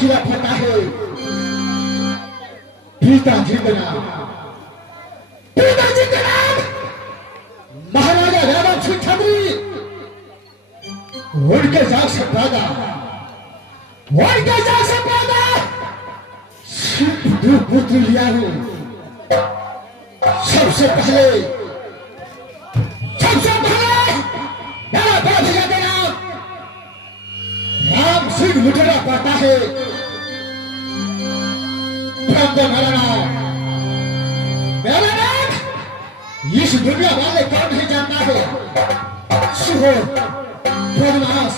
किया पता है पिताजी का नाम महाराजा राणा सिंह छत्री उनके जाग से पैदा सिर्फ दो पुत्र लिया हूं। सबसे पहले मेरा बादशाह का नाम राम सिंह मुजरा पड़ता है। मेरा नाम इस दुनिया वाले कौन नहीं जानता है। सुहो बदमाश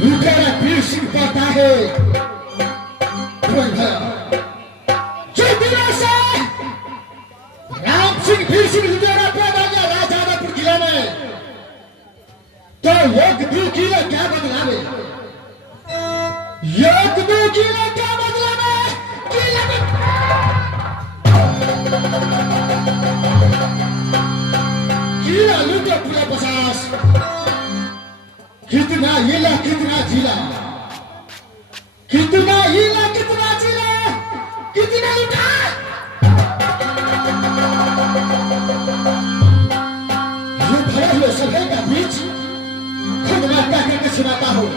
लुटेरा वीर सिंह पड़ता है। जो दिनों से राम सिंह वीर सिंह लुटेरा पैदा किया राजापुर किले में, तो एक दो किले क्या बदला में, एक दो किले क्या बदला में, किला लूटे पूरा 50 कितना हिला कितना जिला, कितना हिला कितना जिला, कितना लूटा। ये भरे हुए सभे का बीच खुद मैं क्या करके सुनाता हूँ।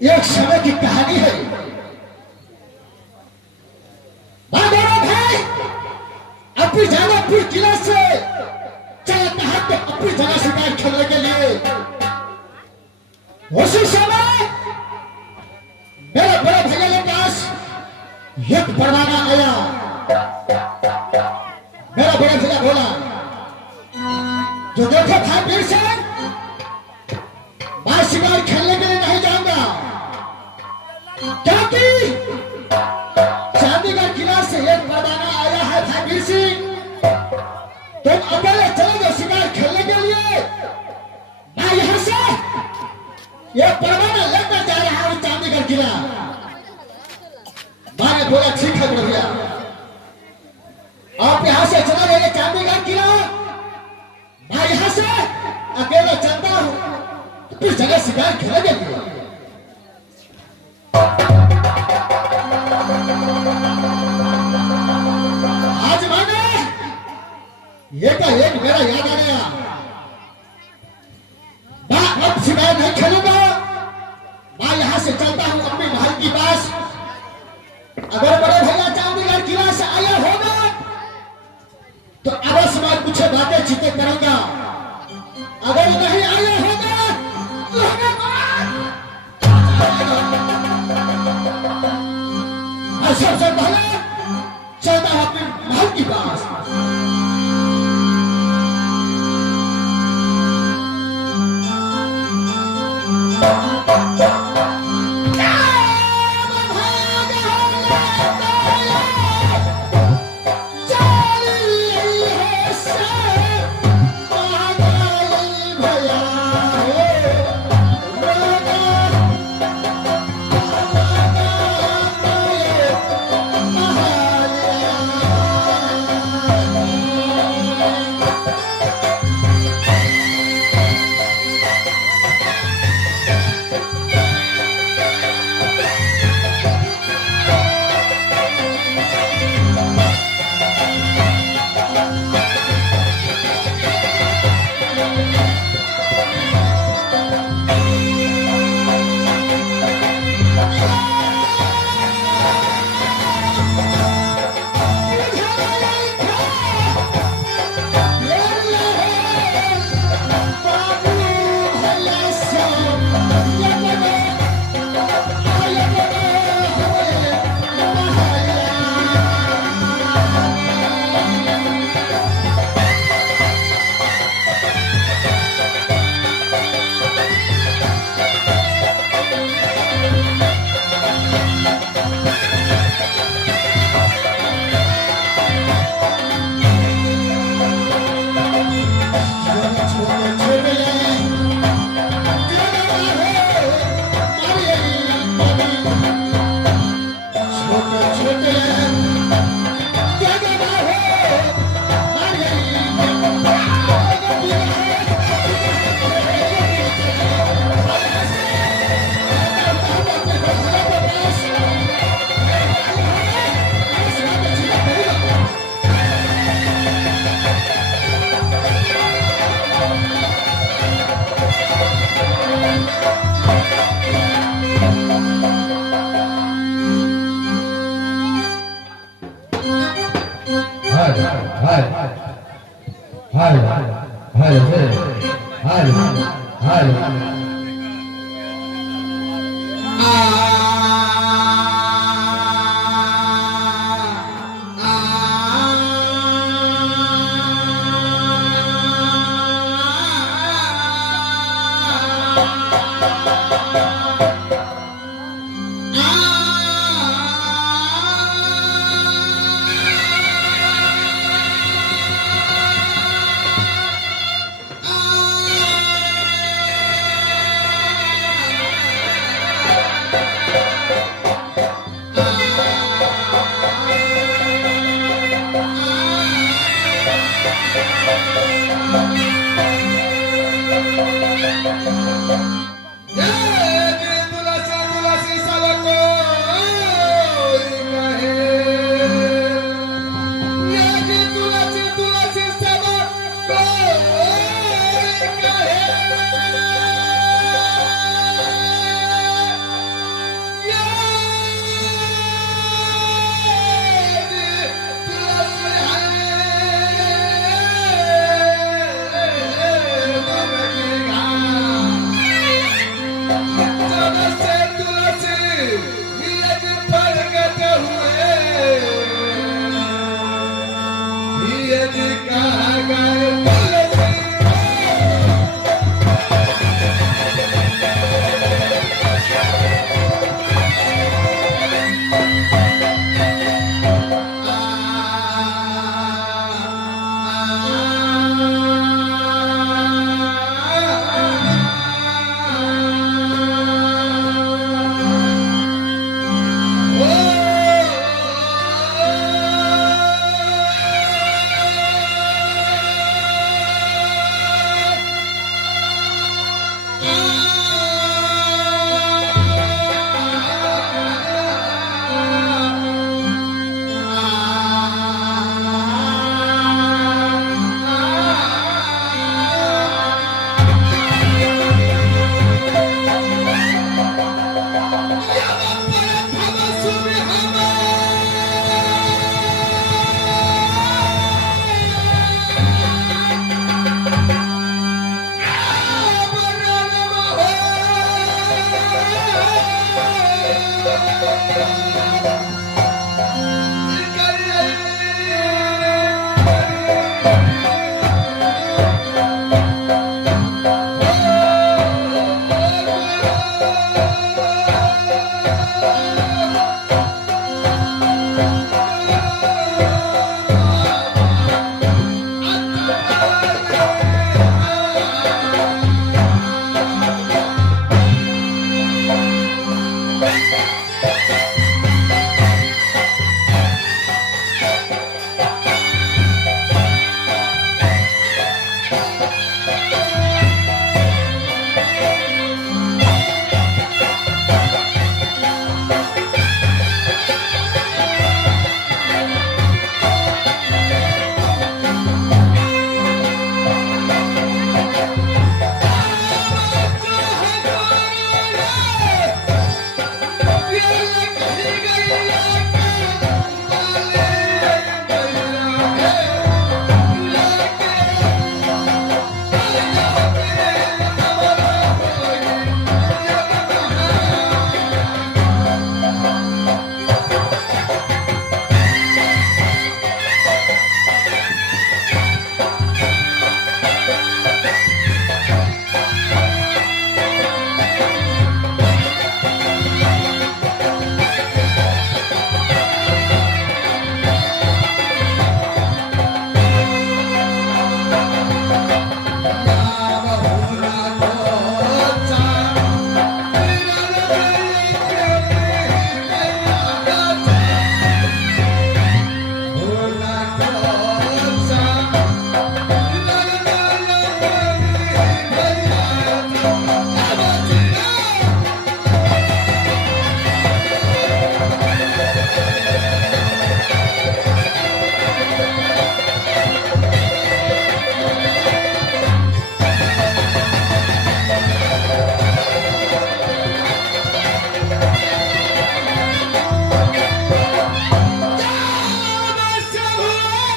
एक समय की कहानी है। दोनों भाई अपनी जानापुर किला से चलता है तो अपनी जगह शिकार खेलने के लिए। उसी समय मेरे बड़े भैया के पास एक परवाना आया। मेरा बड़ा भैया बोला, जो देखो भाई वीर सिंह, मैं शिकार खेलने के लिए नहीं जाऊंगा, क्योंकि चांदीगढ़ किला से एक परवाना आया है। भाई वीर सिंह, तुम अकेले चले जाओ शिकार खेलने के लिए, मैं यहां से ये परवाना लेकर जा रहा हूं चांदीगढ़ किला। मैंने बोला ठीक है भैया, आप यहां से चला जाइए चांदीगढ़ किला, मैं यहां से अकेला चलता हूं, किस जगह शिकार खेलेंगे। आज मैंने एक मेरा याद आ गया, मैं अब शिकार नहीं खेलूंगा, मैं यहां से चलता हूं अपने महल के पास। अगर बड़े भैया चांदीगढ़ किला से आया होगा तो अवश्य मैं कुछ बातें चीतें करूंगा, अगर नहीं आया होगा तो मैं सबसे पहले चलता हूं अपने महल के पास। ए